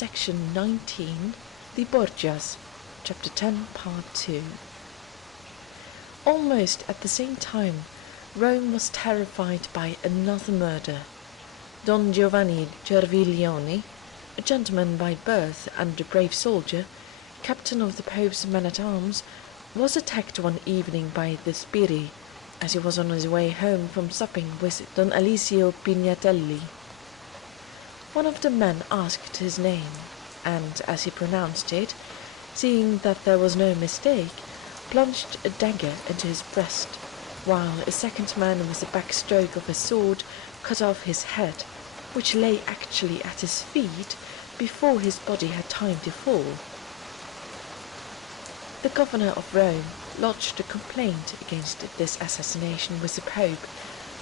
Section 19, The Borgias, Chapter 10, Part 2. Almost at the same time, Rome was terrified by another murder. Don Giovanni Cerviglione, a gentleman by birth and a brave soldier, captain of the Pope's men-at-arms, was attacked one evening by the sbirri, as he was on his way home from supping with Don Alicio Pignatelli. One of the men asked his name, and as he pronounced it, seeing that there was no mistake, plunged a dagger into his breast, while a second man with the back stroke of his sword cut off his head, which lay actually at his feet before his body had time to fall. The governor of Rome lodged a complaint against this assassination with the Pope,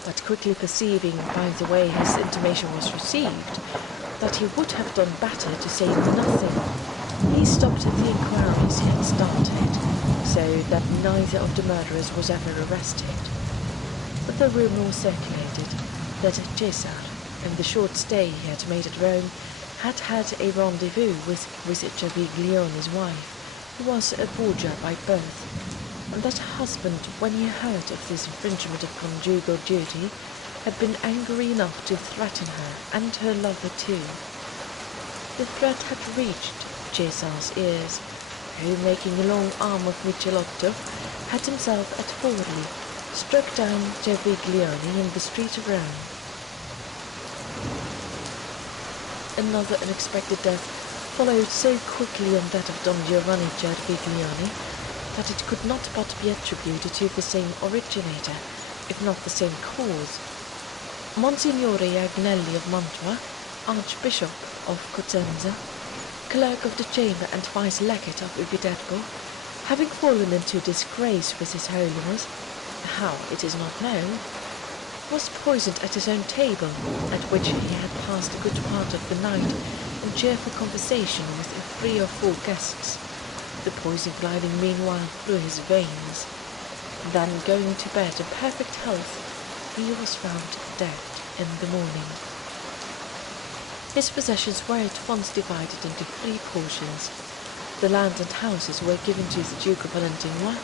but quickly perceiving by the way his intimation was received that he would have done better to say nothing, he stopped the inquiries he had started, so that neither of the murderers was ever arrested. But the rumour circulated that Caesar, in the short stay he had made at Rome, had had a rendezvous with Cerviglione's wife, who was a Borgia by birth, and that her husband, when he heard of this infringement of conjugal duty, had been angry enough to threaten her and her lover too. The threat had reached Caesar's ears, who, making a long arm of Michelotto, had himself at Forli struck down Cerviglione in the street of Rome. Another unexpected death followed so quickly on that of Don Giovanni Cerviglione that it could not but be attributed to the same originator, if not the same cause. Monsignore Agnelli of Mantua, Archbishop of Cosenza, clerk of the chamber and vice-legate of Ubidepo, having fallen into disgrace with his holiness, how it is not known, was poisoned at his own table, at which he had passed a good part of the night in cheerful conversation with 3 or 4 guests, the poison gliding meanwhile through his veins. Then, going to bed in perfect health, he was found dead in the morning. His possessions were at once divided into 3 portions. The land and houses were given to the Duke of Valentinois,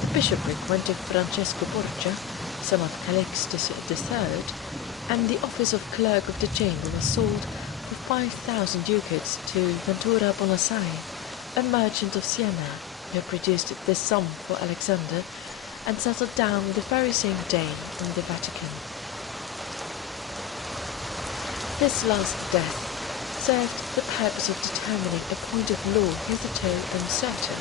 the bishopric went to Francesco Borgia, son of Calixtus III, and the office of clerk of the chamber was sold for 5,000 ducats to Ventura Bonassai, a merchant of Siena, who produced this sum for Alexander and settled down the very same day in the Vatican. This last death served the purpose of determining a point of law hitherto uncertain.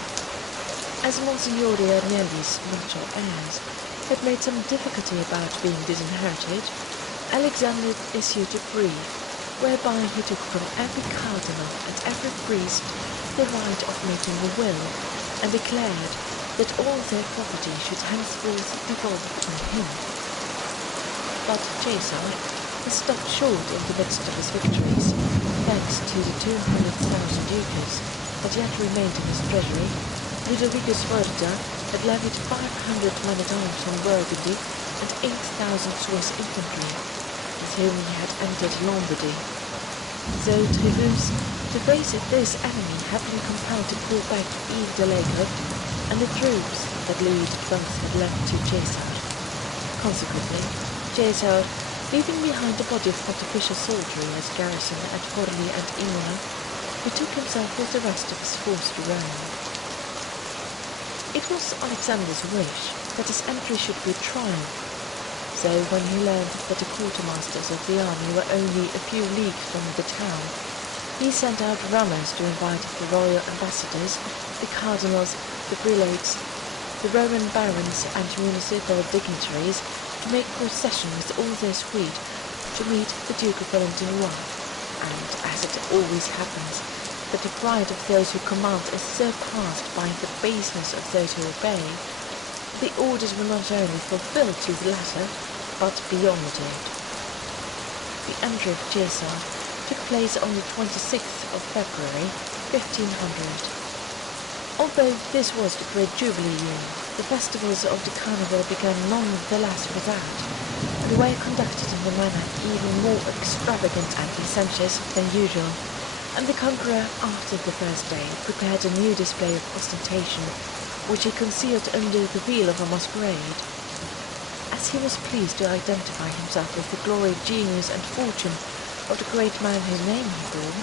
As Monsignore Agnelli's natural heirs had made some difficulty about being disinherited, Alexander issued a brief whereby he took from every cardinal and every priest the right of making a will, and declared that all their property should henceforth devolve on him. But Caesar had stopped short in the midst of his victories, thanks to the 200,000 ducats that yet remained in his treasury. Ludovico Sforza had levied 500 men-at-arms from Burgundy and 8,000 Swiss infantry, with whom he had entered Lombardy. So Treacherous, to face this enemy, had been compelled to pull back Yves de Lecoq and the troops that Louis XII had left to Caesar. Consequently, Caesar, leaving behind the body of artificial soldiery as garrison at Forli and Imola, betook himself with the rest of his force to Rome. It was Alexander's wish that his entry should be a triumph, so when he learned that the quartermasters of the army were only a few leagues from the town, he sent out runners to invite the royal ambassadors, the cardinals, the prelates, the Roman barons and municipal dignitaries to make procession with all their suite to meet the Duke of Valentinois, and, as it always happens, that the pride of those who command is surpassed by the baseness of those who obey, the orders were not only fulfilled to the letter, but beyond it. The entry of Caesar took place on the 26th of February, 1500. Although this was the great Jubilee year, the festivals of the Carnival began none the less for that, and were conducted in a manner even more extravagant and licentious than usual, and the conqueror, after the first day, prepared a new display of ostentation, which he concealed under the veil of a masquerade. As he was pleased to identify himself with the glory, genius, and fortune of the great man whose name he bore,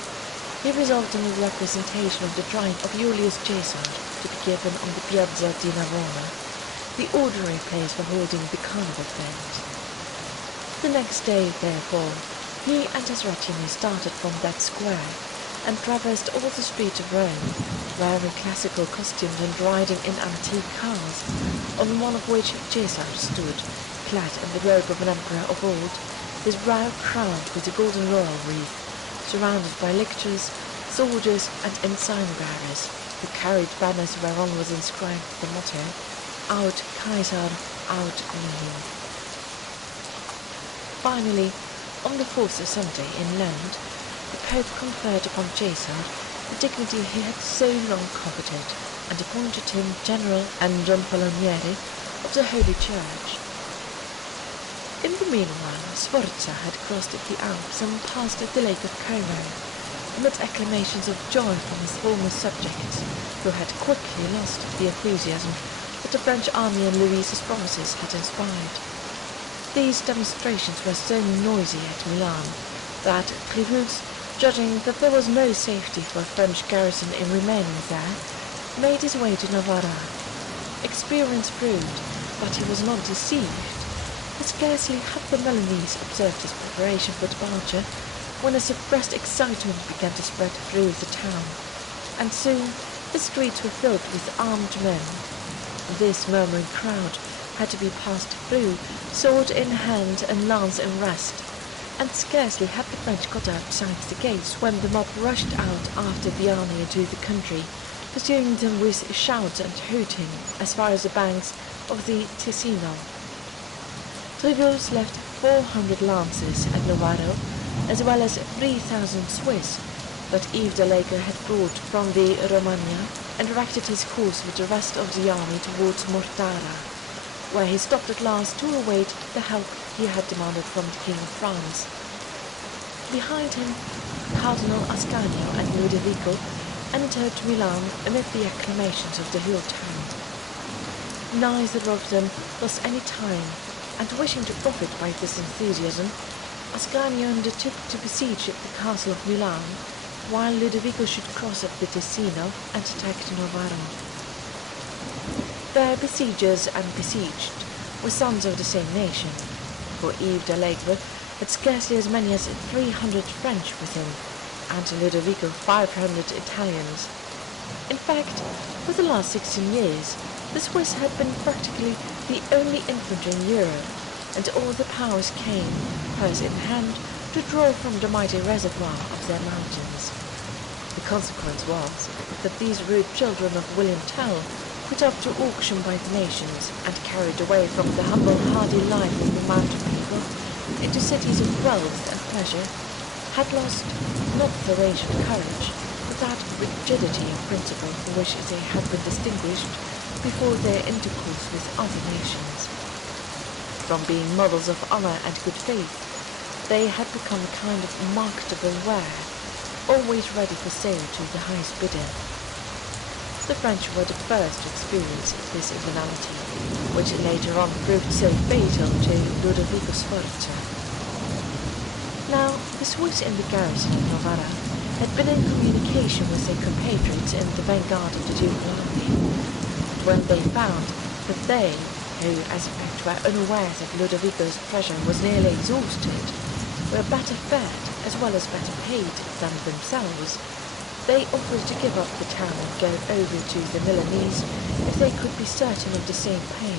he resolved on a representation of the triumph of Julius Caesar to be given on the Piazza di Navona, the ordinary place for holding the carnival fairs. The next day, therefore, he and his retinue started from that square, and traversed all the streets of Rome, wearing classical costumes and riding in antique cars, on one of which Caesar stood, clad in the robe of an emperor of old, his brow crowned with a golden laurel wreath, surrounded by lictors, soldiers, and ensign-bearers, who carried banners whereon was inscribed the motto, Aut Caesar, aut nihil. Finally, on the 4th of Sunday in Lent, the Pope conferred upon Caesar the dignity he had so long coveted, and appointed him General and Gonfaloniere of the Holy Church. In the meanwhile, Sforza had crossed the Alps and passed the Lake of Como, amid acclamations of joy from his former subjects, who had quickly lost the enthusiasm that the French army and Louis's promises had inspired. These demonstrations were so noisy at Milan that Treacherous, judging that there was no safety for a French garrison in remaining there, made his way to Novara. Experience proved that he was not deceived. But scarcely had the Milanese observed his preparation for departure when a suppressed excitement began to spread through the town, and soon the streets were filled with armed men. This murmuring crowd had to be passed through, sword in hand and lance in rest, and scarcely had the French got outside the gates when the mob rushed out after the army into the country, pursuing them with shouts and hooting as far as the banks of the Ticino. Treacherous left 400 lances at Novara, as well as 3,000 Swiss that Yves de Lager had brought from the Romagna, and directed his course with the rest of the army towards Mortara, where he stopped at last to await the help he had demanded from the King of France. Behind him, Cardinal Ascanio and Ludovico entered Milan amid the acclamations of the whole town. Neither of them lost any time, and wishing to profit by this enthusiasm, Ascanio undertook to besiege the castle of Milan, while Ludovico should cross up the Ticino and attack Novara. Their besiegers and besieged were sons of the same nation, for Yves de Lager had scarcely as many as 300 French with him, and Ludovico 500 Italians. In fact, for the last 16 years, the Swiss had been practically the only infantry in Europe, and all the powers came, purse in hand, to draw from the mighty reservoir of their mountains. The consequence was that these rude children of William Tell, put up to auction by the nations, and carried away from the humble, hardy life of the mountain people into cities of wealth and pleasure, had lost not their ancient courage, but that rigidity of principle for which they had been distinguished before their intercourse with other nations. From being models of honor and good faith, they had become a kind of marketable ware, always ready for sale to the highest bidder. The French were the first to experience this venality, which later on proved so fatal to Ludovico Sforza. Now, the Swiss in the garrison of Novara had been in communication with their compatriots in the vanguard of the ducal army, but when they found that they, who as a fact were unaware that Ludovico's treasure was nearly exhausted, were better fed as well as better paid than themselves, they offered to give up the town and go over to the Milanese if they could be certain of the same pay.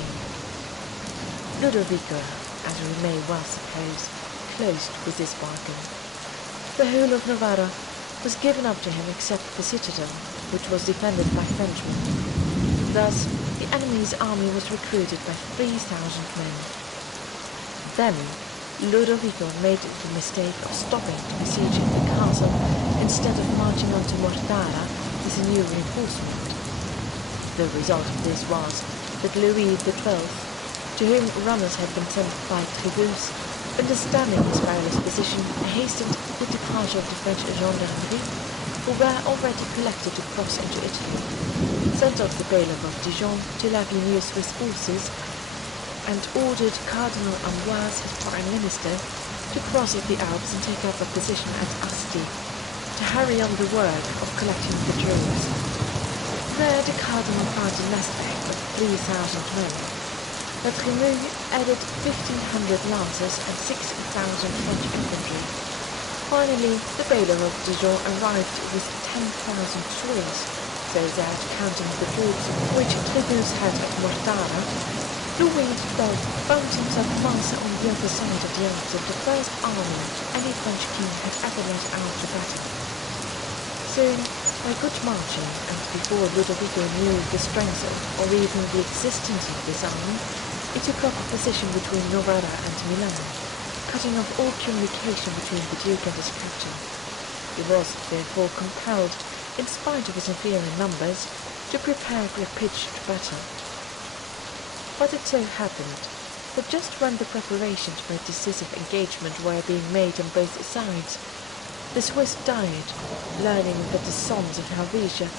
Ludovico, as we may well suppose, closed with this bargain. The whole of Novara was given up to him except the citadel, which was defended by Frenchmen. Thus, the enemy's army was recruited by 3,000 men. Then, Ludovico made the mistake of stopping to besiege the castle instead of marching on to Mortara with a new reinforcement. The result of this was that Louis XII, to whom runners had been sent by Treacherous, understanding his perilous position, hastened the departure of the French gendarmerie who were already collected to cross into Italy, sent off the bailiff of Dijon to Lavigny's Swiss forces, and ordered Cardinal Ambroise, his prime minister, to cross the Alps and take up a position at Asti, to hurry on the work of collecting the troops. There the cardinal found a nest egg of 3,000 men, but Rémy added 1,500 lancers and 6,000 French infantry. Finally, the bailiff of Dijon arrived with 10,000 Swiss, so that, counting the troops which Treacherous had at Mortara, Louis XII found himself fast on the other side of the Alps of the first army any French king had ever led out to battle. Soon, by good marching, and before Ludovico knew the strength of, or even the existence of this army, he took up a position between Novara and Milan, cutting off all communication between the Duke and his capital. He was, therefore, compelled, in spite of his inferior numbers, to prepare for a pitched battle. But it so happened that just when the preparations for a decisive engagement were being made on both sides, the Swiss died, learning that the sons of Helvetia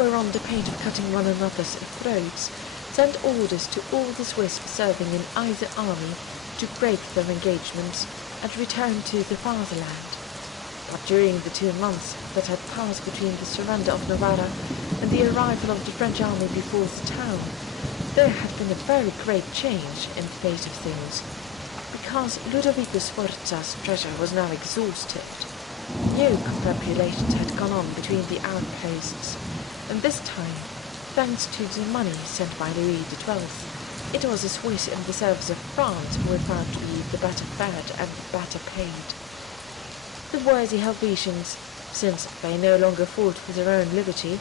were on the point of cutting one another's throats, sent orders to all the Swiss serving in either army to break their engagements and return to the fatherland. But during the 2 months that had passed between the surrender of Novara and the arrival of the French army before the town, there had been a very great change in the face of things, because Ludovico Sforza's treasure was now exhausted. New confabulations had gone on between the outposts, and this time, thanks to the money sent by Louis XII, it was the Swiss in the service of France who were found to be the better fed and better paid. The worthy Helvetians, since they no longer fought for their own liberty,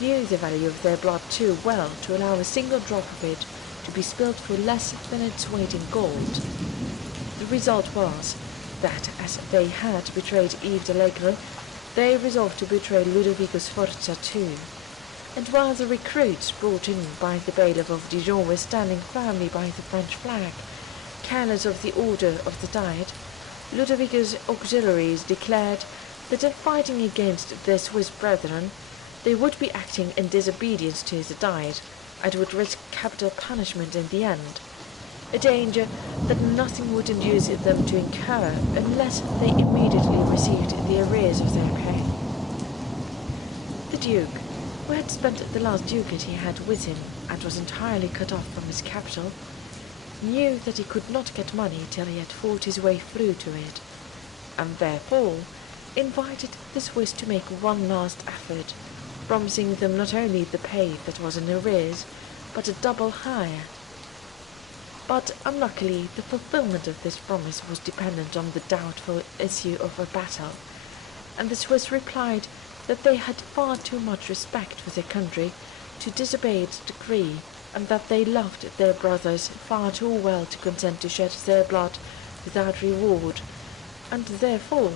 knew the value of their blood too well to allow a single drop of it to be spilled for less than its weight in gold. The result was that, as they had betrayed Yves d'Allegre, they resolved to betray Ludovico Sforza too. And while the recruits brought in by the bailiff of Dijon were standing firmly by the French flag, careless of the order of the Diet, Ludovico's auxiliaries declared that in fighting against their Swiss brethren, they would be acting in disobedience to the Diet, and would risk capital punishment in the end, a danger that nothing would induce them to incur unless they immediately received the arrears of their pay. The Duke, who had spent the last ducat he had with him, and was entirely cut off from his capital, knew that he could not get money till he had fought his way through to it, and therefore invited the Swiss to make one last effort, promising them not only the pay that was in arrears, but a double hire. But unluckily the fulfilment of this promise was dependent on the doubtful issue of a battle, and the Swiss replied that they had far too much respect for their country to disobey its decree, and that they loved their brothers far too well to consent to shed their blood without reward, and therefore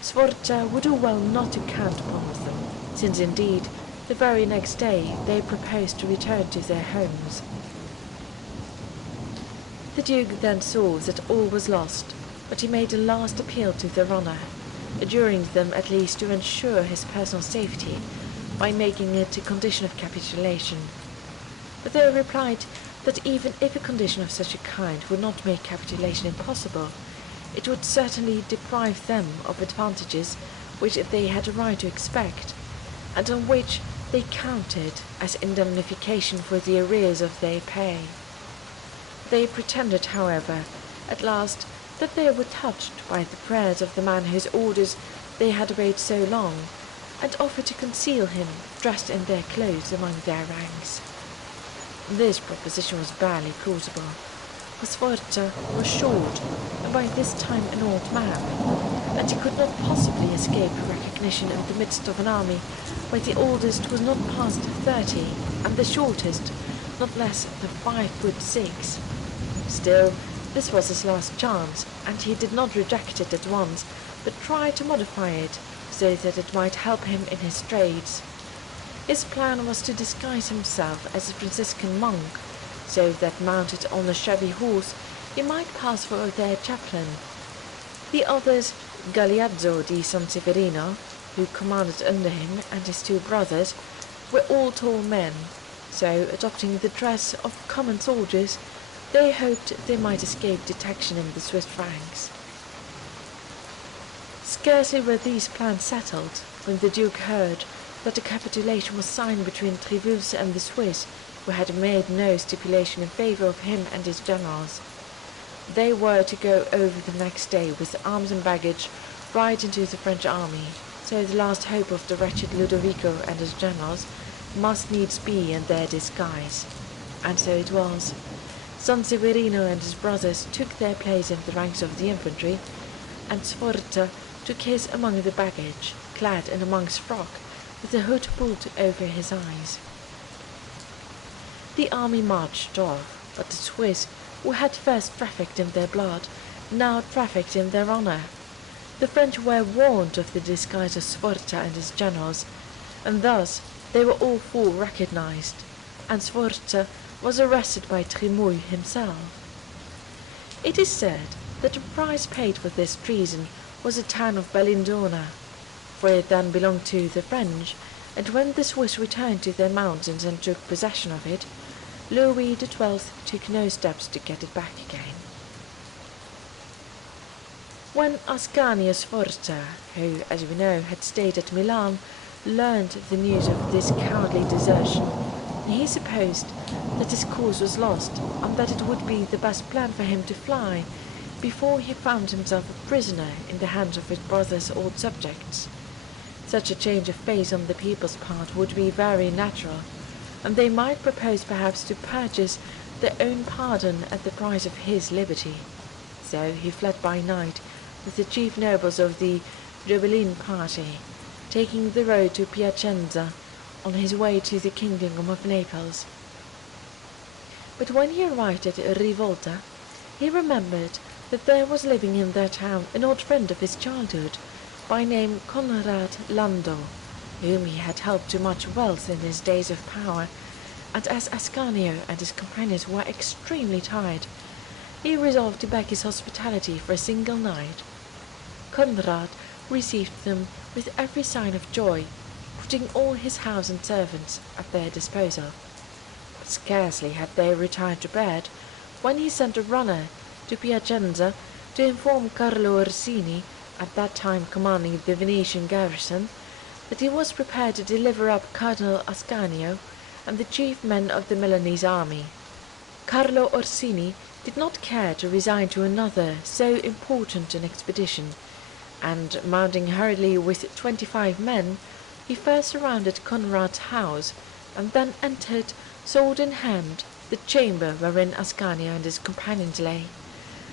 Sforza would do well not to count upon them, since indeed the very next day they proposed to return to their homes. The Duke then saw that all was lost, but he made a last appeal to their honour, adjuring them at least to ensure his personal safety by making it a condition of capitulation. But they replied that even if a condition of such a kind would not make capitulation impossible, it would certainly deprive them of advantages which they had a right to expect, and on which they counted as indemnification for the arrears of their pay. They pretended, however, at last that they were touched by the prayers of the man whose orders they had obeyed so long, and offered to conceal him, dressed in their clothes, among their ranks. This proposition was barely plausible, for Sforza was short, and by this time an old man, and he could not possibly escape recognition in the midst of an army where the oldest was not past 30, and the shortest not less than 5'6". Still, this was his last chance, and he did not reject it at once, but tried to modify it, so that it might help him in his trades. His plan was to disguise himself as a Franciscan monk, so that mounted on a shabby horse he might pass for their chaplain. The others, Galeazzo di San Severino, who commanded under him, and his two brothers, were all tall men, so, adopting the dress of common soldiers, they hoped they might escape detection in the Swiss ranks. Scarcely were these plans settled, when the Duke heard that a capitulation was signed between Treacherous and the Swiss, who had made no stipulation in favour of him and his generals. They were to go over the next day with arms and baggage right into the French army, so the last hope of the wretched Ludovico and his generals must needs be in their disguise. And so it was. Sanseverino and his brothers took their place in the ranks of the infantry, and Sforza took his among the baggage, clad in a monk's frock, with the hood pulled over his eyes. The army marched off, but the Swiss, who had first trafficked in their blood, now trafficked in their honour. The French were warned of the disguise of Sforza and his generals, and thus they were all four recognized, and Sforza was arrested by Trémouille himself. It is said that the price paid for this treason was the town of Belindona, for it then belonged to the French, and when the Swiss returned to their mountains and took possession of it, Louis XII took no steps to get it back again. When Ascanio Sforza, who, as we know, had stayed at Milan, learned the news of this cowardly desertion, he supposed that his cause was lost, and that it would be the best plan for him to fly, before he found himself a prisoner in the hands of his brother's old subjects. Such a change of face on the people's part would be very natural, and they might propose perhaps to purchase their own pardon at the price of his liberty. So he fled by night with the chief nobles of the Ghibelline party, taking the road to Piacenza on his way to the kingdom of Naples. But when he arrived at Rivolta, he remembered that there was living in that town an old friend of his childhood, by name Conrad Lando, whom he had helped to much wealth in his days of power, and as Ascanio and his companions were extremely tired, he resolved to beg his hospitality for a single night. Conrad received them with every sign of joy, putting all his house and servants at their disposal. But scarcely had they retired to bed, when he sent a runner to Piacenza to inform Carlo Orsini, at that time commanding the Venetian garrison, that he was prepared to deliver up Cardinal Ascanio and the chief men of the Milanese army. Carlo Orsini did not care to resign to another so important an expedition, and, mounting hurriedly with 25 men, he first surrounded Conrad's house, and then entered, sword in hand, the chamber wherein Ascanio and his companions lay,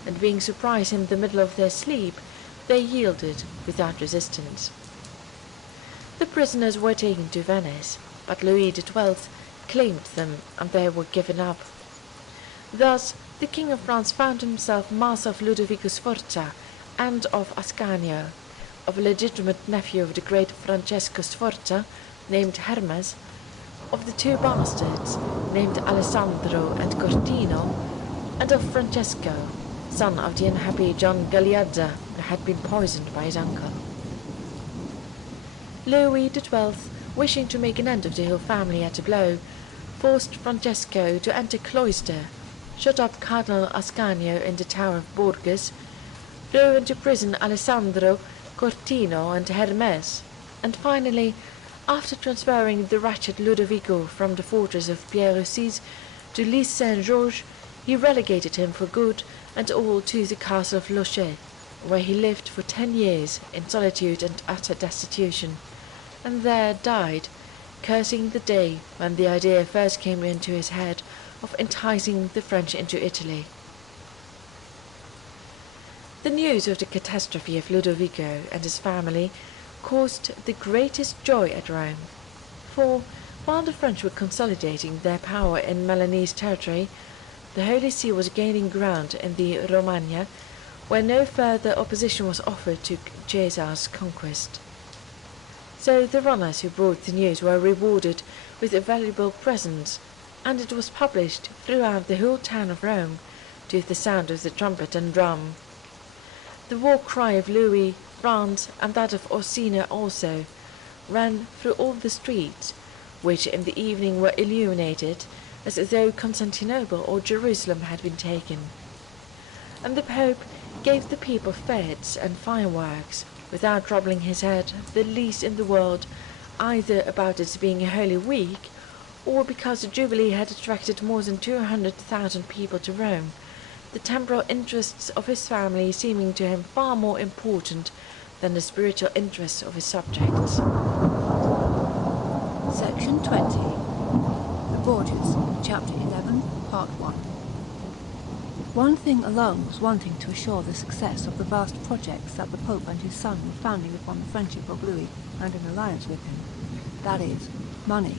and being surprised in the middle of their sleep, they yielded without resistance. The prisoners were taken to Venice, but Louis XII claimed them, and they were given up. Thus the King of France found himself master of Ludovico Sforza and of Ascanio, of a legitimate nephew of the great Francesco Sforza, named Hermes, of the two bastards, named Alessandro and Cortino, and of Francesco, son of the unhappy John Galeazza, who had been poisoned by his uncle. Louis XII, wishing to make an end of the whole family at a blow, forced Francesco to enter cloister, shut up Cardinal Ascanio in the tower of Borgias, threw into prison Alessandro, Cortino, and Hermes, and finally, after transferring the wretched Ludovico from the fortress of Pierre-Roussis to Lys Saint-Georges, he relegated him for good and all to the castle of Loches, where he lived for 10 years in solitude and utter destitution, and there died, cursing the day when the idea first came into his head of enticing the French into Italy. The news of the catastrophe of Ludovico and his family caused the greatest joy at Rome, for, while the French were consolidating their power in Milanese territory, the Holy See was gaining ground in the Romagna, where no further opposition was offered to Caesar's conquest. So the runners who brought the news were rewarded with valuable presents, and it was published throughout the whole town of Rome, to the sound of the trumpet and drum. The war cry of Louis France, and that of Orsina also, ran through all the streets, which in the evening were illuminated, as though Constantinople or Jerusalem had been taken. And the Pope gave the people fetes and fireworks, without troubling his head the least in the world, either about its being a Holy Week, or because the Jubilee had attracted more than 200,000 people to Rome, the temporal interests of his family seeming to him far more important than the spiritual interests of his subjects. Section 20. The Borgias, Chapter 11, Part 1. One thing alone was wanting to assure the success of the vast projects that the Pope and his son were founding upon the friendship of Louis and an alliance with him, that is, money.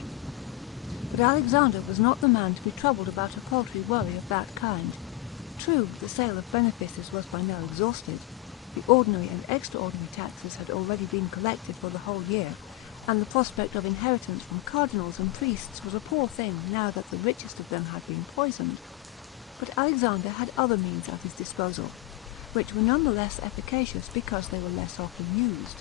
But Alexander was not the man to be troubled about a paltry worry of that kind. True, the sale of benefices was by now exhausted, the ordinary and extraordinary taxes had already been collected for the whole year, and the prospect of inheritance from cardinals and priests was a poor thing now that the richest of them had been poisoned. But Alexander had other means at his disposal, which were none the less efficacious because they were less often used.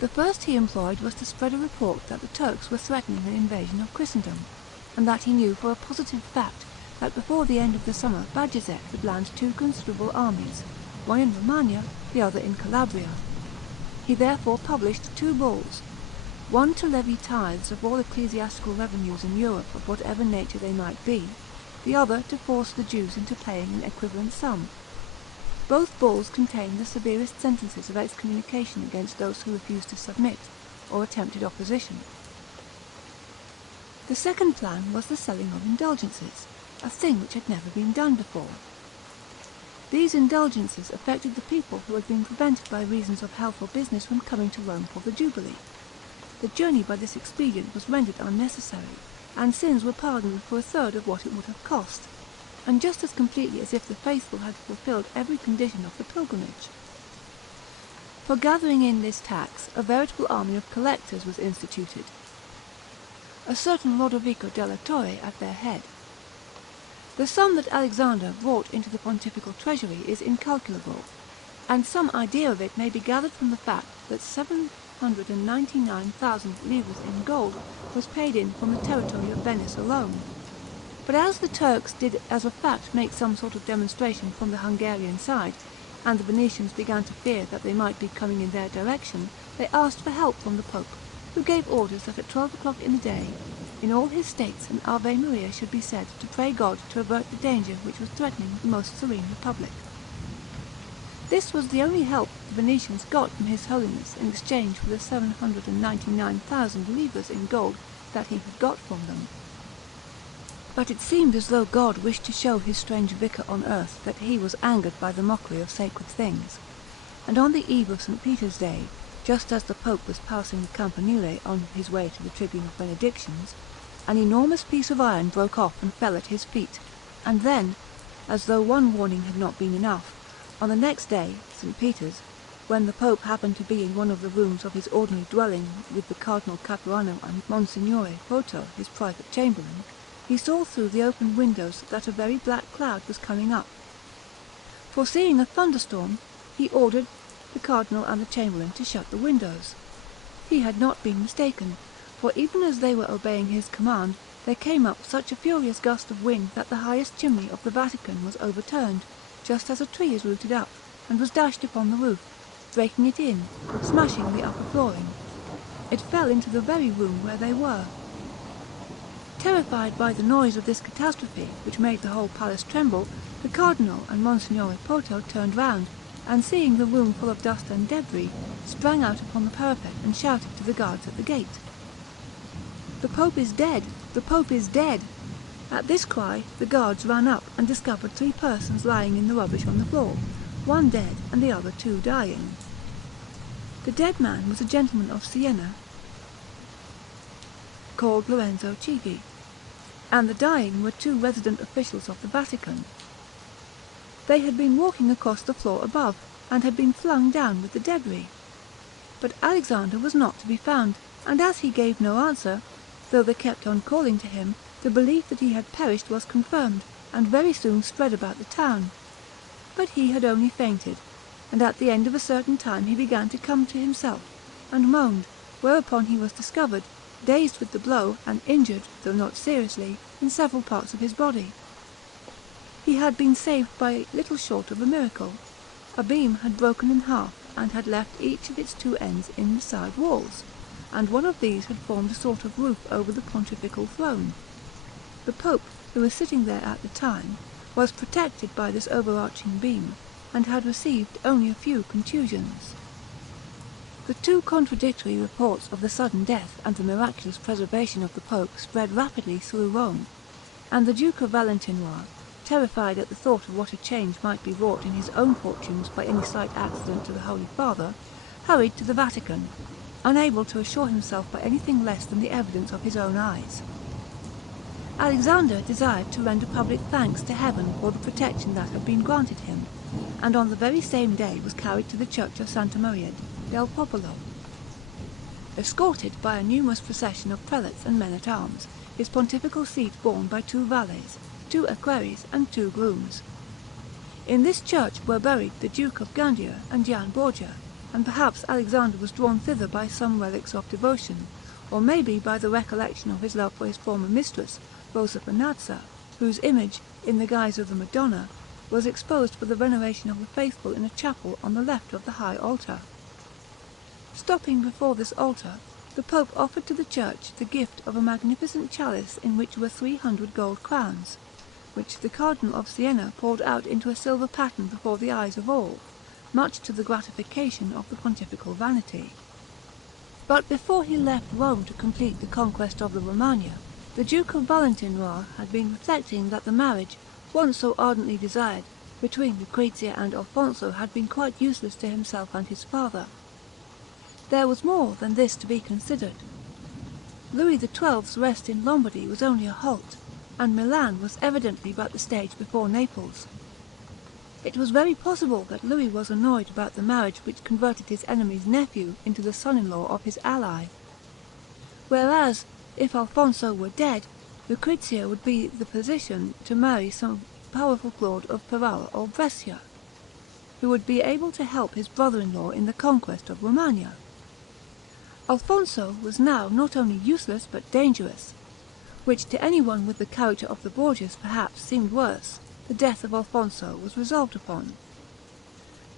The first he employed was to spread a report that the Turks were threatening an invasion of Christendom, and that he knew for a positive fact that before the end of the summer Bajazet would land 2 considerable armies, one in Romagna, the other in Calabria. He therefore published 2 bulls, one to levy tithes of all ecclesiastical revenues in Europe of whatever nature they might be, the other to force the Jews into paying an equivalent sum. Both bulls contained the severest sentences of excommunication against those who refused to submit, or attempted opposition. The second plan was the selling of indulgences, a thing which had never been done before. These indulgences affected the people who had been prevented by reasons of health or business from coming to Rome for the Jubilee. The journey by this expedient was rendered unnecessary, and sins were pardoned for a third of what it would have cost, and just as completely as if the faithful had fulfilled every condition of the pilgrimage. For gathering in this tax, a veritable army of collectors was instituted, a certain Lodovico della Torre at their head. The sum that Alexander brought into the pontifical treasury is incalculable, and some idea of it may be gathered from the fact that 799,000 livres in gold was paid in from the territory of Venice alone. But as the Turks did as a fact make some sort of demonstration from the Hungarian side, and the Venetians began to fear that they might be coming in their direction, they asked for help from the Pope, who gave orders that at 12 o'clock in the day, in all his states an Ave Maria should be said to pray God to avert the danger which was threatening the most serene republic. This was the only help the Venetians got from His Holiness in exchange for the 799,000 livres in gold that he had got from them. But it seemed as though God wished to show his strange vicar on earth that he was angered by the mockery of sacred things, and on the eve of St. Peter's Day, just as the Pope was passing the Campanile on his way to the tribune of benedictions, an enormous piece of iron broke off and fell at his feet, and then, as though one warning had not been enough, on the next day, St. Peter's, when the Pope happened to be in one of the rooms of his ordinary dwelling with the Cardinal Capuano and Monsignore Poto, his private chamberlain, he saw through the open windows that a very black cloud was coming up. Foreseeing a thunderstorm, he ordered the Cardinal and the Chamberlain to shut the windows. He had not been mistaken, for even as they were obeying his command, there came up such a furious gust of wind that the highest chimney of the Vatican was overturned, just as a tree is rooted up, and was dashed upon the roof, breaking it in, smashing the upper flooring. It fell into the very room where they were. Terrified by the noise of this catastrophe, which made the whole palace tremble, the Cardinal and Monsignore Poto turned round, and seeing the room full of dust and debris, sprang out upon the parapet and shouted to the guards at the gate, "The Pope is dead! The Pope is dead!" At this cry, the guards ran up and discovered 3 persons lying in the rubbish on the floor, one dead and the other 2 dying. The dead man was a gentleman of Siena, called Lorenzo Chigi, and the dying were 2 resident officials of the Vatican. They had been walking across the floor above, and had been flung down with the debris. But Alexander was not to be found, and as he gave no answer, though they kept on calling to him, the belief that he had perished was confirmed, and very soon spread about the town. But he had only fainted, and at the end of a certain time he began to come to himself, and moaned, whereupon he was discovered, dazed with the blow, and injured, though not seriously, in several parts of his body. He had been saved by little short of a miracle. A beam had broken in half, and had left each of its two ends in the side walls, and one of these had formed a sort of roof over the pontifical throne. The Pope, who was sitting there at the time, was protected by this overarching beam, and had received only a few contusions. The two contradictory reports of the sudden death and the miraculous preservation of the Pope spread rapidly through Rome, and the Duke of Valentinois, terrified at the thought of what a change might be wrought in his own fortunes by any slight accident to the Holy Father, hurried to the Vatican, unable to assure himself by anything less than the evidence of his own eyes. Alexander desired to render public thanks to Heaven for the protection that had been granted him, and on the very same day was carried to the church of Santa Maria del Popolo. Escorted by a numerous procession of prelates and men-at-arms, his pontifical seat borne by two valets, two equerries, and two grooms. In this church were buried the Duke of Gandia and Gian Borgia, and perhaps Alexander was drawn thither by some relics of devotion, or maybe by the recollection of his love for his former mistress, Rosa Bonazza, whose image, in the guise of the Madonna, was exposed for the veneration of the faithful in a chapel on the left of the high altar. Stopping before this altar, the Pope offered to the church the gift of a magnificent chalice in which were 300 gold crowns, which the Cardinal of Siena poured out into a silver paten before the eyes of all, much to the gratification of the pontifical vanity. But before he left Rome to complete the conquest of the Romagna, the Duke of Valentinois had been reflecting that the marriage, once so ardently desired, between Lucrezia and Alfonso had been quite useless to himself and his father. There was more than this to be considered. Louis XII's rest in Lombardy was only a halt, and Milan was evidently but the stage before Naples. It was very possible that Louis was annoyed about the marriage which converted his enemy's nephew into the son-in-law of his ally. Whereas, if Alfonso were dead, Lucrezia would be in the position to marry some powerful lord of Ferrara or Brescia, who would be able to help his brother-in-law in the conquest of Romagna. Alfonso was now not only useless but dangerous, which to anyone with the character of the Borgias perhaps seemed worse. The death of Alfonso was resolved upon.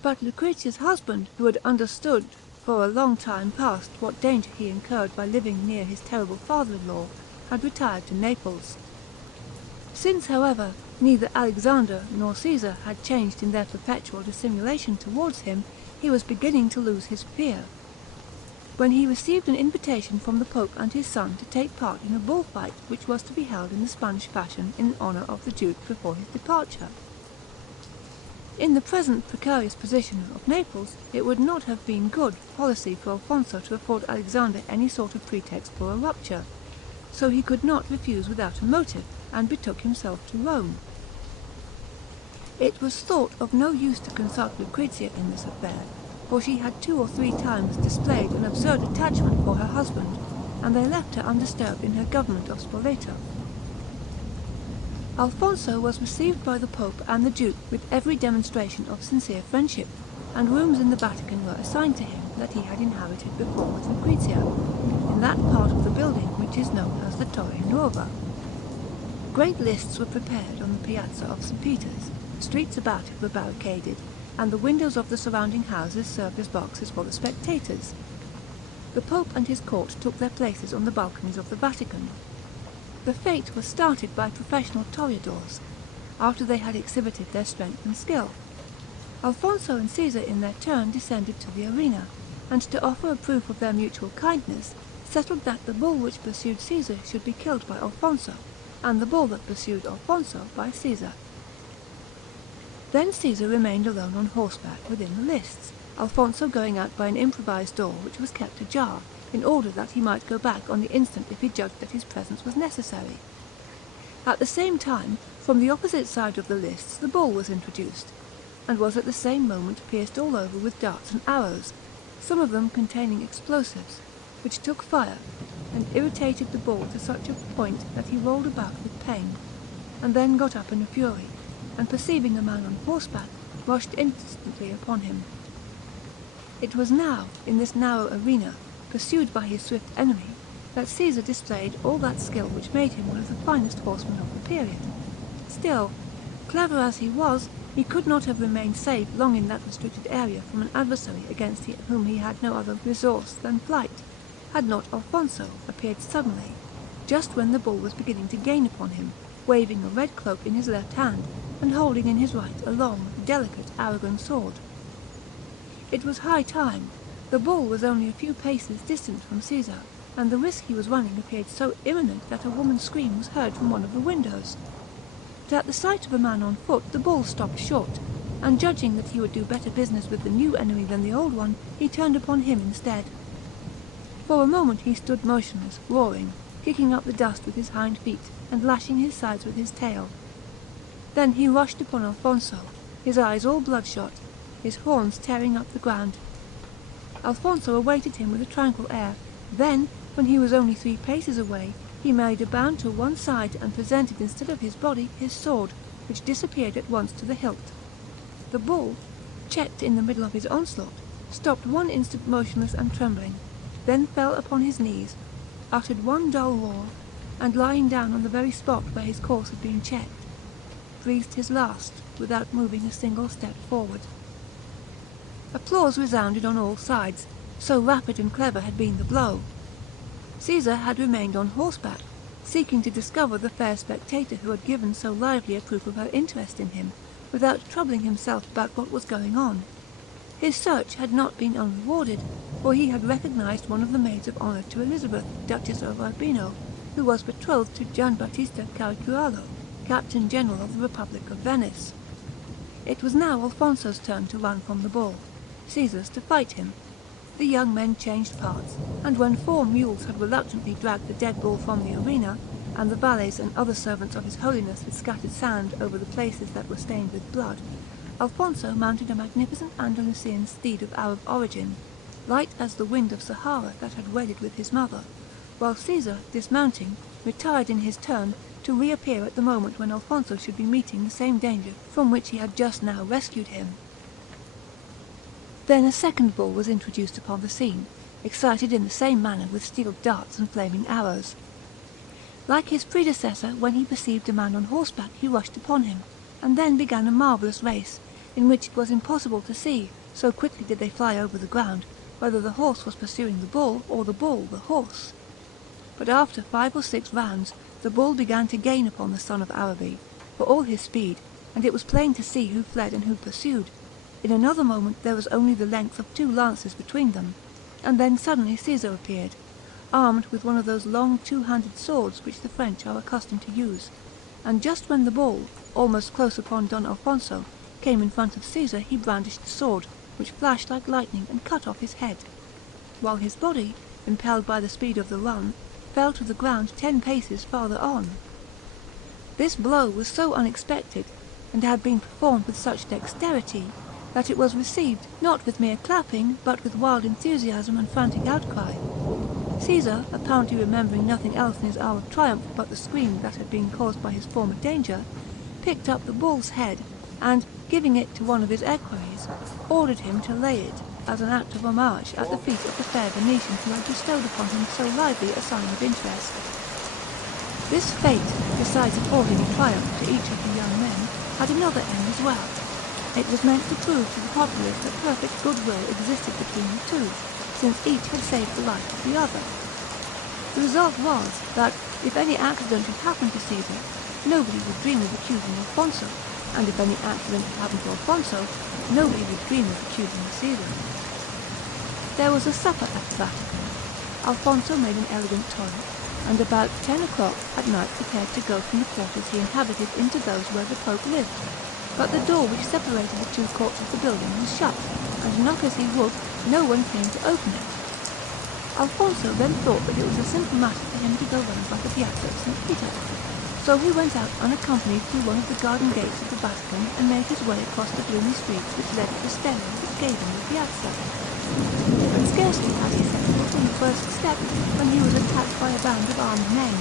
But Lucrezia's husband, who had understood for a long time past what danger he incurred by living near his terrible father-in-law, had retired to Naples. Since, however, neither Alexander nor Caesar had changed in their perpetual dissimulation towards him, he was beginning to lose his fear, when he received an invitation from the Pope and his son to take part in a bullfight which was to be held in the Spanish fashion in honour of the Duke before his departure. In the present precarious position of Naples, it would not have been good policy for Alfonso to afford Alexander any sort of pretext for a rupture, so he could not refuse without a motive, and betook himself to Rome. It was thought of no use to consult Lucrezia in this affair, for she had 2 or 3 times displayed an absurd attachment for her husband, and they left her undisturbed in her government of Spoleto. Alfonso was received by the Pope and the Duke with every demonstration of sincere friendship, and rooms in the Vatican were assigned to him that he had inhabited before with Lucrezia, in that part of the building which is known as the Torre Nuova. Great lists were prepared on the Piazza of St. Peter's, the streets about it were barricaded, and the windows of the surrounding houses served as boxes for the spectators. The Pope and his court took their places on the balconies of the Vatican. The fete was started by professional toreadors, after they had exhibited their strength and skill. Alfonso and Caesar in their turn descended to the arena, and to offer a proof of their mutual kindness, settled that the bull which pursued Caesar should be killed by Alfonso, and the bull that pursued Alfonso by Caesar. Then Caesar remained alone on horseback within the lists, Alfonso going out by an improvised door which was kept ajar, in order that he might go back on the instant if he judged that his presence was necessary. At the same time, from the opposite side of the lists the bull was introduced, and was at the same moment pierced all over with darts and arrows, some of them containing explosives, which took fire, and irritated the bull to such a point that he rolled about with pain, and then got up in a fury, and perceiving a man on horseback, rushed instantly upon him, It was now, in this narrow arena, pursued by his swift enemy, that Caesar displayed all that skill which made him one of the finest horsemen of the period. Still, clever as he was, he could not have remained safe long in that restricted area from an adversary against whom he had no other resource than flight, had not Alfonso appeared suddenly, just when the bull was beginning to gain upon him, waving a red cloak in his left hand, and holding in his right a long, delicate Aragon sword. It was high time. The bull was only a few paces distant from Caesar, and the risk he was running appeared so imminent that a woman's scream was heard from one of the windows. But at the sight of a man on foot, the bull stopped short, and judging that he would do better business with the new enemy than the old one, he turned upon him instead. For a moment he stood motionless, roaring, kicking up the dust with his hind feet, and lashing his sides with his tail. Then he rushed upon Alfonso, his eyes all bloodshot, his horns tearing up the ground. Alfonso awaited him with a tranquil air. Then, when he was only 3 paces away, he made a bound to one side and presented instead of his body his sword, which disappeared at once to the hilt. The bull, checked in the middle of his onslaught, stopped one instant motionless and trembling, then fell upon his knees, uttered one dull roar, and lying down on the very spot where his course had been checked, breathed his last without moving a single step forward. Applause resounded on all sides, so rapid and clever had been the blow. Caesar had remained on horseback, seeking to discover the fair spectator who had given so lively a proof of her interest in him, without troubling himself about what was going on. His search had not been unrewarded, for he had recognized one of the maids of honor to Elizabeth, Duchess of Urbino, who was betrothed to Gianbattista Caracualo, Captain General of the Republic of Venice. It was now Alfonso's turn to run from the bull, Caesar's to fight him. The young men changed parts, and when 4 mules had reluctantly dragged the dead bull from the arena, and the valets and other servants of his holiness had scattered sand over the places that were stained with blood, Alfonso mounted a magnificent Andalusian steed of Arab origin, light as the wind of Sahara that had wedded with his mother, while Caesar, dismounting, retired in his turn, to reappear at the moment when Alfonso should be meeting the same danger from which he had just now rescued him. Then a second bull was introduced upon the scene, excited in the same manner with steel darts and flaming arrows. Like his predecessor, when he perceived a man on horseback, he rushed upon him, and then began a marvellous race, in which it was impossible to see, so quickly did they fly over the ground, whether the horse was pursuing the bull, or the bull the horse. But after 5 or 6 rounds, the bull began to gain upon the son of Araby, for all his speed, and it was plain to see who fled and who pursued. In another moment there was only the length of 2 lances between them, and then suddenly Caesar appeared, armed with one of those long 2-handed swords which the French are accustomed to use, and just when the bull, almost close upon Don Alfonso, came in front of Caesar, he brandished the sword, which flashed like lightning and cut off his head, while his body, impelled by the speed of the run, fell to the ground 10 paces farther on. This blow was so unexpected, and had been performed with such dexterity, that it was received not with mere clapping, but with wild enthusiasm and frantic outcry. Caesar, apparently remembering nothing else in his hour of triumph but the scream that had been caused by his former danger, picked up the bull's head, and, giving it to one of his equerries, ordered him to lay it, as an act of homage, at the feet of the fair Venetian who had bestowed upon him so lively a sign of interest. This fate, besides affording a triumph to each of the young men, had another end as well. It was meant to prove to the populace that perfect goodwill existed between the two, since each had saved the life of the other. The result was that, if any accident had happened to Caesar, nobody would dream of accusing Alfonso, and if any accident had happened to Alfonso, nobody would dream of accusing Caesar. There was a supper at the Vatican. Alfonso made an elegant toilet, and about 10 o'clock at night prepared to go from the quarters he inhabited into those where the Pope lived. But the door which separated the 2 courts of the building was shut, and knock as he would, no one came to open it. Alfonso then thought that it was a simple matter for him to go round by the Piazza of St. Peter. So he went out unaccompanied through one of the garden gates of the Vatican and made his way across the gloomy streets which led to the stairway which gave him the piazza. But scarcely had he set foot on the first step when he was attacked by a band of armed men.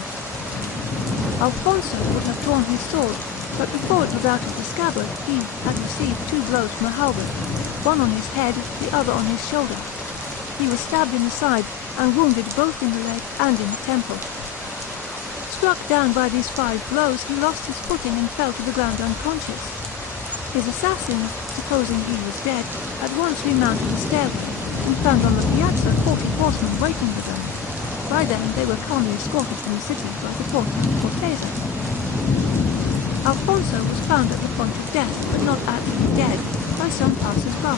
Alfonso would have drawn his sword, But before it was out of the scabbard, he had received 2 blows from a halberd, one on his head, the other on his shoulder. He was stabbed in the side and wounded both in the leg and in the temple. Struck down by these 5 blows, he lost his footing and fell to the ground unconscious. His assassin, supposing he was dead, at once remounted the stairway and found on the piazza 40 horsemen waiting for them. By then they were calmly escorted from the city by the porter and Borgia. Alfonso was found at the point of death, but not actually dead, by some passers-by,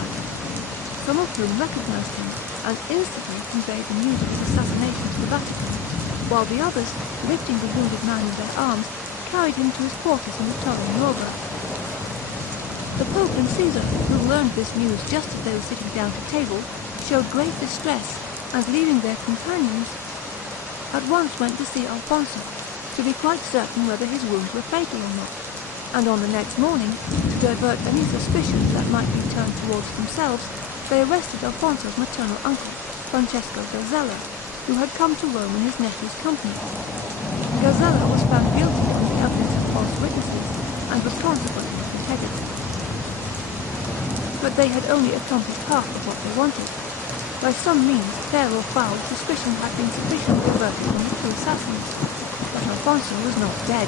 some of whom recognized him and instantly conveyed the news of his assassination to the Vatican, while the others, lifting the wounded man in their arms, carried him to his quarters in the Torre Nuova. The Pope and Caesar, who learned this news just as they were sitting down to table, showed great distress, and leaving their companions, at once went to see Alfonso, to be quite certain whether his wounds were fatal or not, and on the next morning, to divert any suspicion that might be turned towards themselves, they arrested Alfonso's maternal uncle, Francesco Gazella, who had come to Rome in his nephew's company. Gazella was found guilty on the evidence of false witnesses, and was consequently beheaded. But they had only accomplished half of what they wanted. By some means, fair or foul, suspicion had been sufficiently diverted from the 2 assassins. But Alfonso was not dead,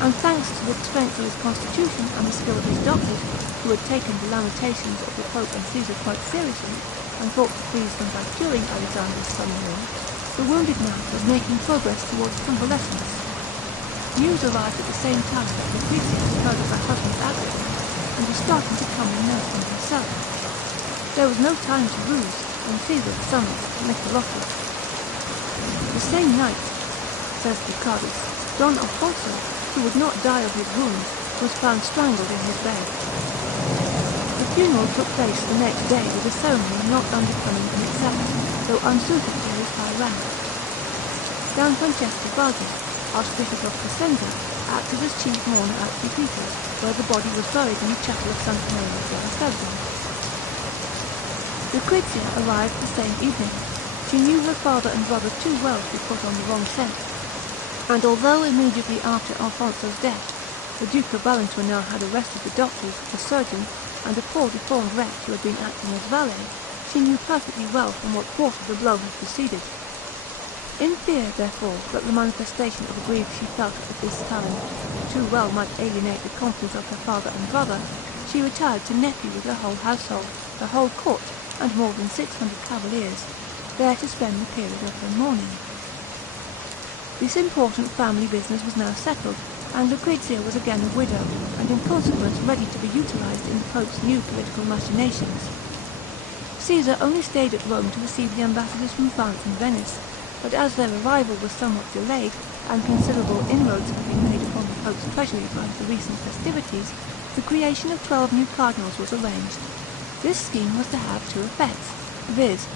and thanks to the strength of his constitution and the skill of his doctors, who had taken the lamentations of the Pope and Caesar quite seriously, and thought to please them by curing Alexander's son-in-law, the wounded man was making progress towards convalescence. News arrived at the same time that Lucrezia had heard of her husband's accident, and was starting to come and nurse him herself. There was no time to lose, and Caesar summoned Michelotti. The same night, says Ducadus, Don Alfonso, who would not die of his wounds, was found strangled in his bed. The funeral took place the next day with a ceremony not unbecoming in itself, though unsuited to his high rank. Don Francesco Borgia, Archbishop of Cosenza, acted as chief mourner at Pepita, where the body was buried in the chapel of Santa Maria della Stella. Lucrezia arrived the same evening. She knew her father and brother too well to be put on the wrong scent, and although immediately after Alfonso's death, the Duke of Valentino had arrested the doctors, the surgeon, and a poor deformed wretch who had been acting as valet, she knew perfectly well from what quarter the blow had proceeded. In fear, therefore, that the manifestation of the grief she felt at this time too well might alienate the confidence of her father and brother, she retired to Nepi with her whole household, her whole court, and more than 600 cavaliers, there to spend the period of her mourning. This important family business was now settled, and Lucrezia was again a widow, and in consequence ready to be utilized in the Pope's new political machinations. Caesar only stayed at Rome to receive the ambassadors from France and Venice, but as their arrival was somewhat delayed, and considerable inroads had been made upon the Pope's treasury by the recent festivities, the creation of 12 new cardinals was arranged. This scheme was to have 2 effects, viz.,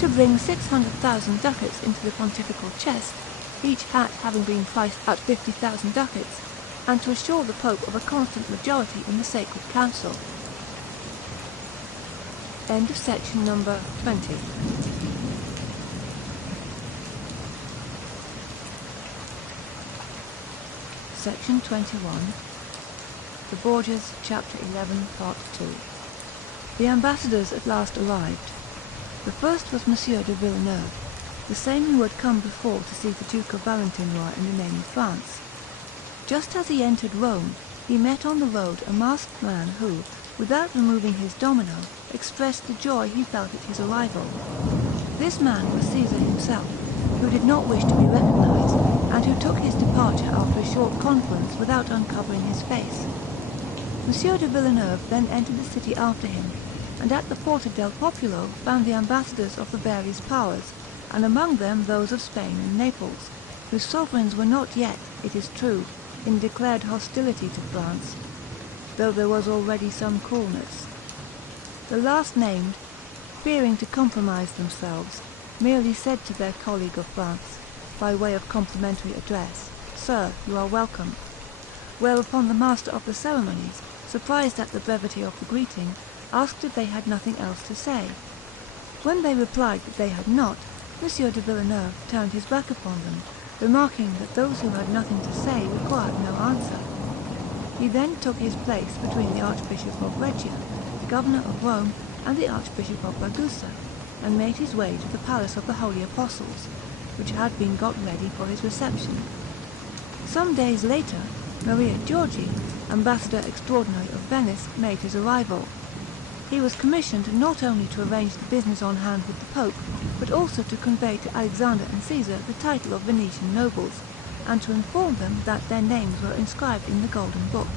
to bring 600,000 ducats into the pontifical chest, each hat having been priced at 50,000 ducats, and to assure the Pope of a constant majority in the Sacred Council. End of section number 20. Section 21. The Borgias, Chapter 11, Part 2. The ambassadors at last arrived. The first was Monsieur de Villeneuve, the same who had come before to see the Duke of Valentinois in the name of France. Just as he entered Rome, he met on the road a masked man who, without removing his domino, expressed the joy he felt at his arrival. This man was Caesar himself, who did not wish to be recognized, and who took his departure after a short conference without uncovering his face. Monsieur de Villeneuve then entered the city after him, and at the Porta del Populo found the ambassadors of the various powers, and among them those of Spain and Naples, whose sovereigns were not yet, it is true, in declared hostility to France, though there was already some coolness. The last named, fearing to compromise themselves, merely said to their colleague of France, by way of complimentary address, "Sir, you are welcome," whereupon the master of the ceremonies, surprised at the brevity of the greeting, asked if they had nothing else to say. When they replied that they had not, Monsieur de Villeneuve turned his back upon them, remarking that those who had nothing to say required no answer. He then took his place between the Archbishop of Regia, the governor of Rome, and the Archbishop of Ragusa, and made his way to the Palace of the Holy Apostles, which had been got ready for his reception. Some days later, Maria Giorgi, ambassador extraordinary of Venice, made his arrival. He was commissioned not only to arrange the business on hand with the Pope, but also to convey to Alexander and Caesar the title of Venetian nobles, and to inform them that their names were inscribed in the Golden Book,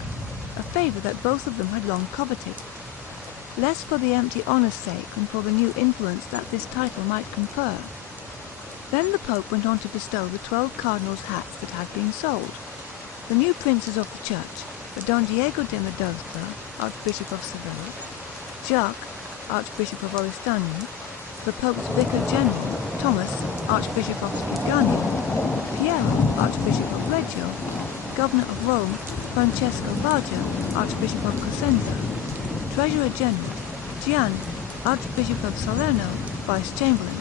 a favour that both of them had long coveted, less for the empty honour's sake than for the new influence that this title might confer. Then the Pope went on to bestow the 12 cardinals' hats that had been sold. The new princes of the Church were Don Diego de Mendoza, Archbishop of Seville, Jacques, Archbishop of Oristano, the Pope's Vicar General, Thomas, Archbishop of Spigania, Piero, Archbishop of Reggio, Governor of Rome, Francesco Borgia, Archbishop of Cosenza, Treasurer General, Gian, Archbishop of Salerno, Vice-Chamberlain,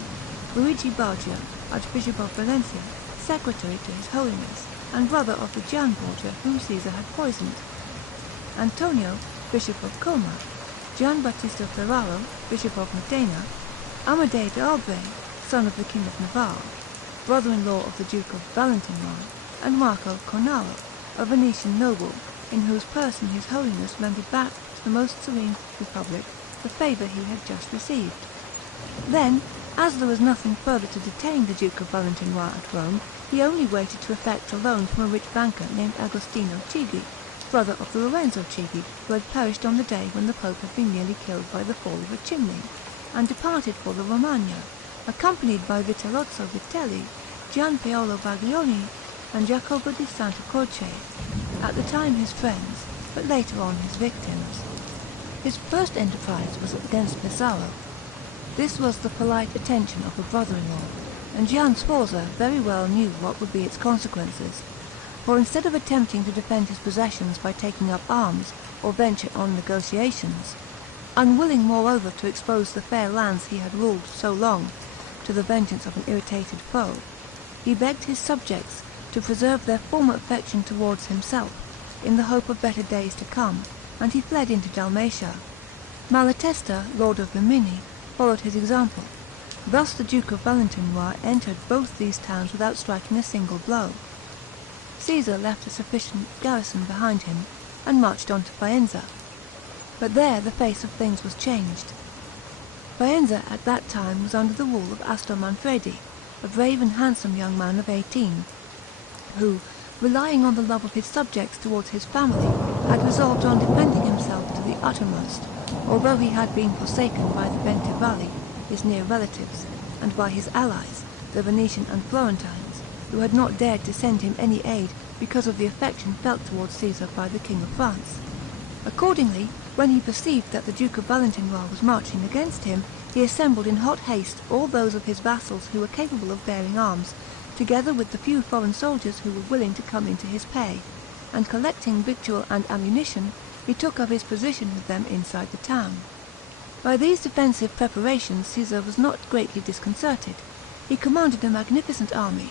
Luigi Borgia, Archbishop of Valencia, Secretary to His Holiness, and brother of the Gian Borgia whom Caesar had poisoned, Antonio, Bishop of Como, Gian Battista Ferraro, Bishop of Modena, Amadei d'Albret, son of the King of Navarre, brother-in-law of the Duke of Valentinois, and Marco Cornaro, a Venetian noble, in whose person His Holiness rendered back to the most serene Republic the favour he had just received. Then, as there was nothing further to detain the Duke of Valentinois at Rome, he only waited to effect a loan from a rich banker named Agostino Chigi, brother of the Lorenzo Chigi, who had perished on the day when the Pope had been nearly killed by the fall of a chimney, and departed for the Romagna, accompanied by Vitellozzo Vitelli, Gian Paolo Baglioni, and Jacopo di Santa Croce, at the time his friends, but later on his victims. His first enterprise was against Pesaro. This was the polite attention of a brother-in-law, and Gian Sforza very well knew what would be its consequences, for instead of attempting to defend his possessions by taking up arms or venture on negotiations, unwilling moreover to expose the fair lands he had ruled so long to the vengeance of an irritated foe, he begged his subjects to preserve their former affection towards himself, in the hope of better days to come, and he fled into Dalmatia. Malatesta, lord of Rimini, followed his example. Thus the Duke of Valentinois entered both these towns without striking a single blow. Caesar left a sufficient garrison behind him, and marched on to Faenza. But there the face of things was changed. Faenza at that time was under the rule of Astor Manfredi, a brave and handsome young man of 18, who, relying on the love of his subjects towards his family, had resolved on defending himself to the uttermost, although he had been forsaken by the Bentivogli, his near relatives, and by his allies, the Venetian and Florentines, who had not dared to send him any aid because of the affection felt towards Caesar by the King of France. Accordingly, when he perceived that the Duke of Valentinois was marching against him, he assembled in hot haste all those of his vassals who were capable of bearing arms, together with the few foreign soldiers who were willing to come into his pay, and collecting victual and ammunition, he took up his position with them inside the town. By these defensive preparations Caesar was not greatly disconcerted. He commanded a magnificent army,